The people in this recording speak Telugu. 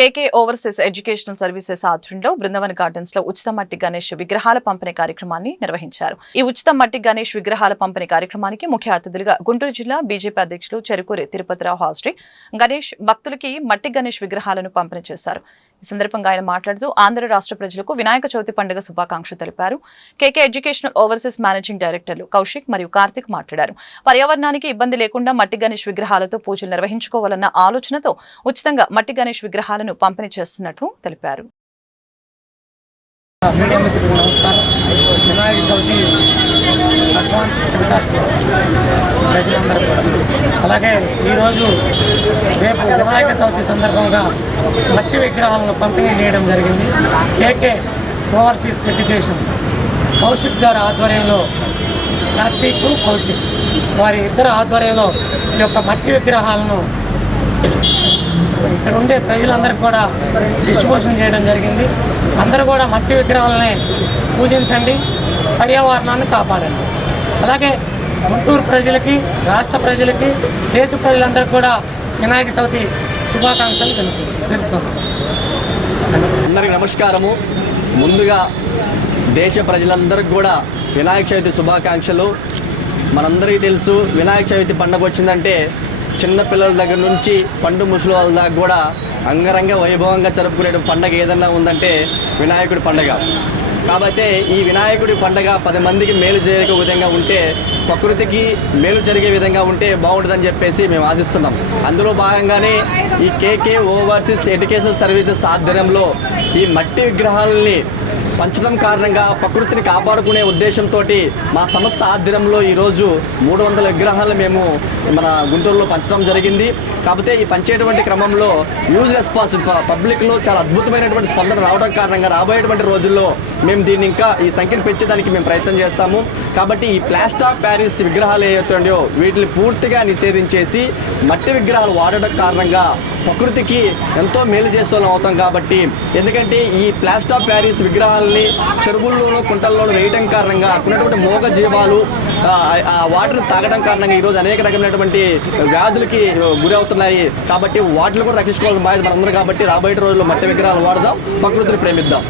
కేకే ఓవర్సీస్ ఎడ్యుకేషనల్ సర్వీసెస్ ఆధ్వర్యంలో బృందావన్ గార్డెన్స్ లో ఉచిత మట్టి గణేష్ విగ్రహాల పంపిణీ కార్యక్రమాన్ని నిర్వహించారు. ఈ ఉచిత మట్టి గణేష్ విగ్రహాల పంపిణీ కార్యక్రమానికి ముఖ్య అతిథులుగా గుంటూరు జిల్లా బీజేపీ అధ్యక్షులు చెరుకూరి తిరుపతిరావు హాజరై గణేష్ భక్తులకి మట్టి గణేష్ విగ్రహాలను పంపిణీ చేశారు. ఈ సందర్భంగా ఆయన మాట్లాడుతూ ఆంధ్ర రాష్ట్ర ప్రజలకు వినాయక చవితి పండుగ శుభాకాంక్షలు తెలిపారు. కేకే ఎడ్యుకేషనల్ ఓవర్సీస్ మేనేజింగ్ డైరెక్టర్లు కౌశిక్ మరియు కార్తిక్ మాట్లాడారు. పర్యావరణానికి ఇబ్బంది లేకుండా మట్టి గణేష్ విగ్రహాలతో పూజలు నిర్వహించుకోవాలన్న ఆలోచనతో ఉచితంగా మట్టి గణేష్ విగ్రహాలను పంపిణీ చేస్తున్నట్లు తెలిపారు. వినాయక చవితి అడ్వాన్స్ ప్రజలందరూ అలాగే ఈరోజు రేపు వినాయక చవితి సందర్భంగా మట్టి విగ్రహాలను పంపిణీ చేయడం జరిగింది. కేకే ఓవర్సీస్ ఎడ్యుకేషన్ కౌశిక్ గారి ఆధ్వర్యంలో, కార్తీక్ కౌశిక్ వారి ఇద్దరు ఆధ్వర్యంలో ఈ యొక్క మట్టి విగ్రహాలను ఇక్కడ ఉండే ప్రజలందరికీ కూడా డిస్ట్రిబ్యూషన్ చేయడం జరిగింది. అందరూ కూడా మట్టి విగ్రహాలని పూజించండి, పర్యావరణాన్ని కాపాడండి. అలాగే గుంటూరు ప్రజలకి, రాష్ట్ర ప్రజలకి, దేశ ప్రజలందరికీ కూడా వినాయక చవితి శుభాకాంక్షలు తెలుపుతున్నాం. అందరికీ నమస్కారము. ముందుగా దేశ ప్రజలందరికీ కూడా వినాయక చవితి శుభాకాంక్షలు. మనందరికీ తెలుసు, వినాయక చవితి పండుగ వచ్చిందంటే చిన్నపిల్లల దగ్గర నుంచి పండు ముసలి వాళ్ళ దాకా కూడా అంగరంగ వైభవంగా జరుపుకునే పండుగ ఏదన్నా ఉందంటే వినాయకుడి పండుగ. కాబట్టి ఈ వినాయకుడి పండుగ 10 మందికి మేలు జరిగే విధంగా ఉంటే, ప్రకృతికి మేలు జరిగే విధంగా ఉంటే బాగుంటుందని చెప్పేసి మేము ఆశిస్తున్నాం. అందులో భాగంగానే ఈ కేకే ఓవర్సీస్ ఎడ్యుకేషనల్ సర్వీసెస్ ఆధ్వర్యంలో ఈ మట్టి విగ్రహాలని పంచడం కారణంగా ప్రకృతిని కాపాడుకునే ఉద్దేశంతో మా సంస్థ ఆధ్వర్యంలో ఈరోజు 300 విగ్రహాలు మేము మన గుంటూరులో పంచడం జరిగింది. కాకపోతే ఈ పంచేటువంటి క్రమంలో యూజ్ రెస్పాన్స్ పబ్లిక్లో చాలా అద్భుతమైనటువంటి స్పందన రావడం కారణంగా రాబోయేటువంటి రోజుల్లో మేము దీన్ని ఇంకా ఈ సంఖ్యను పెంచేదానికి మేము ప్రయత్నం చేస్తాము. కాబట్టి ఈ ప్లాస్టర్ ఆఫ్ ప్యారిస్ విగ్రహాలు ఏవైతుండో వీటిని పూర్తిగా నిషేధించేసి మట్టి విగ్రహాలు వాడడం కారణంగా ప్రకృతికి ఎంతో మేలు చేసేవాళ్ళం అవుతాం. కాబట్టి ఎందుకంటే ఈ ప్లాస్టర్ ఆఫ్ ప్యారిస్ విగ్రహాలని చెరువుల్లోనూ కుంటల్లోనూ వేయడం కారణంగా ఉన్నటువంటి మోగ జీవాలు ఆ వాటర్ తాగడం కారణంగా ఈరోజు అనేక రకమైనటువంటి వ్యాధులకి గురి అవుతున్నాయి. కాబట్టి వాటిని కూడా రక్షించుకోవాల్సిన బాధ్యత మనందరం. కాబట్టి రాబోయే రోజుల్లో మట్టి విగ్రహాలు వాడదాం, ప్రకృతిని ప్రేమిద్దాం.